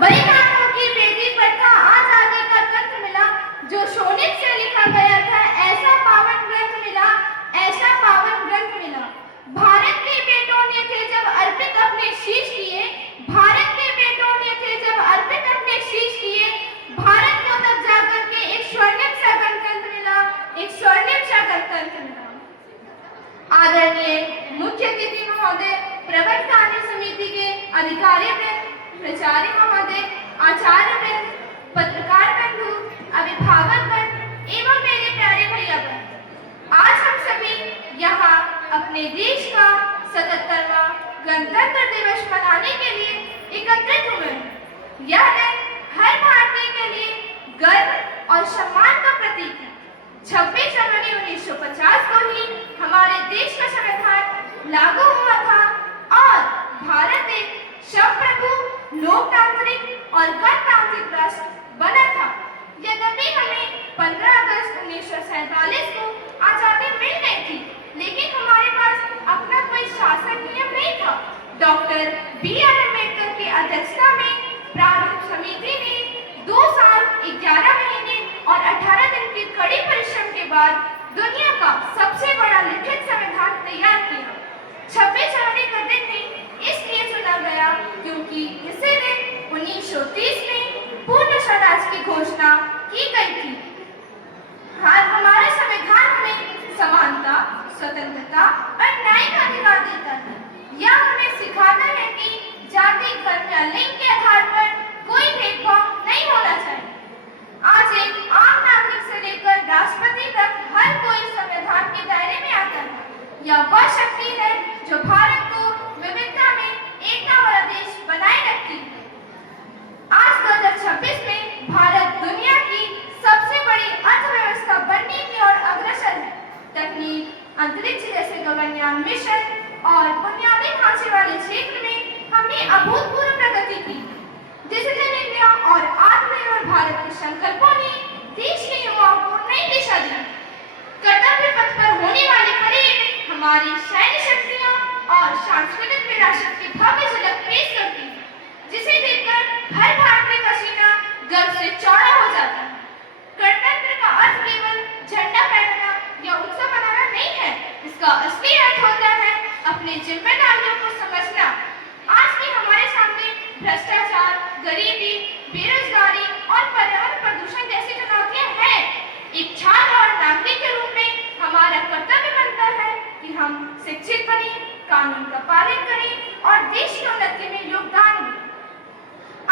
बलिदानों की बेटी पर था आजादी का तंत्र मिला, जो शोणित से लिखा गया था ऐसा पावन ग्रंथ मिला, ऐसा पावन ग्रंथ मिला। भारत के बेटों ने थे जब अर्पित अपने शीश किए, भारत के बेटों ने थे जब अर्पित अपने शीश किए, भारत को तब जाकर के एक स्वर्णिम सा गणतंत्र मिला, एक स्वर्णिम सा गणतंत्र मिला। आदरणीय मुख्य अतिथि महोदय, प्रवर्तन समिति के अधिकारी वृंद, प्राचार्य महोदय, आचार्य वृंद, पत्रकार बंधु, अभिभावक वृंद एवं मेरे प्यारे भैया बहन, आज हम सभी यहाँ अपने देश का 77वां गणतंत्र दिवस मनाने के लिए एकत्रित हुए हैं। यह दिन हर भारतीय के लिए गर्व और सम्मान का प्रतीक है। 26 जनवरी 1950 को ही हमारे देश का संविधान लागू हुआ था और भारत एक संप्रभु, लोकतांत्रिक और गणतांत्रिक राष्ट्र बना था। यद्यपि हमें 15 अगस्त 1947 को आजादी मिल गई थी, लेकिन हमारे पास अपना कोई शासन नियम नहीं था। Doctor B.R. अम्बेडकर की अध्यक्षता में प्रारूप समिति ने 2 साल 11 महीने और 18 दिन की कड़ी परिश्रम के बाद दुनिया का सबसे बड़ा लिखित संविधान तैयार किया। 26 जनवरी का दिन भी इसलिए चुना गया क्योंकि इसी दिन 1930 में पूर्ण स्वराज की घोषणा की गई थी। हमारे संविधान में समानता, स्वतंत्रता और न्याय का अधिकार देता है। यह हमें सिखाता है कि जाति, धर्म या लिंग के आधार पर कोई भेदभाव नहीं होना चाहिए। आज एक आम नागरिक से लेकर राष्ट्रपति तक हर कोई संविधान के दायरे में आता है। यह वह शक्ति है जो भारत को विविधता में एकता वाला देश बनाए रखती है। आज 2026 में भारत दुनिया की सबसे बड़ी अर्थव्यवस्था बनने की ओर अग्रसर है। तकनीक, अंतरिक्ष जैसे गगनयान मिशन और बुनियादी ढांचे वाले क्षेत्र में हमने अभूतपूर्व प्रगति की। डिजिटल इंडिया और आत्मनिर्भर भारत के संकल्पों ने देश के युवाओं को नई दिशा दी। कर्तव्य पथ पर होने वाली परेड हमारी सैन्य शक्तियों और सांस्कृतिक विरासत की भव्य झलक पेश करती है, जिसे देखकर हर भारतीय का सीना गर्व से चौड़ा हो जाता है। गणतंत्र का अर्थ केवल झंडा फहराना या उत्सव मनाना नहीं है, इसका असली अर्थ होता है अपनी जिम्मेदारियों को समझना। आज भी हमारे सामने भ्रष्टाचार, गरीबी, बेरोजगारी और पर्यावरण प्रदूषण जैसी चुनौतियां हैं। एक छात्र और नागरिक के रूप में हमारा कर्तव्य बनता है कि हम शिक्षित बनें, कानून का पालन करें और देश की उन्नति में योगदान दें।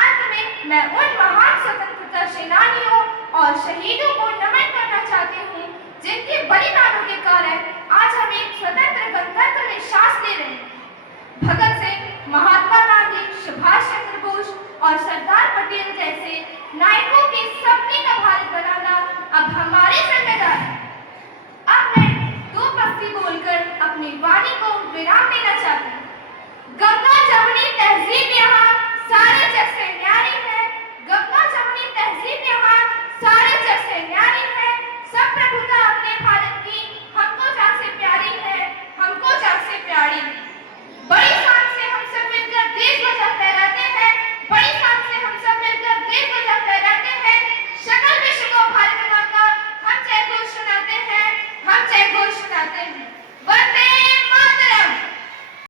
अंत में मैं उन महान स्वतंत्रता सेनानियों और शहीदों को नमन करना चाहती हूँ जिनके बलिदानों के कारण आज हम एक स्वतंत्र गणतंत्र में सांस ले रहे हैं। भगत सिंह, महात्मा गांधी, सुभाष चंद्र बोस और सरदार पटेल जैसे नायकों के सपने का भारत बनाना अब हमारी जिम्मेदारी है। अब मैं 2 पंक्ति बोलकर अपनी वाणी को विराम देना चाहती हूँ।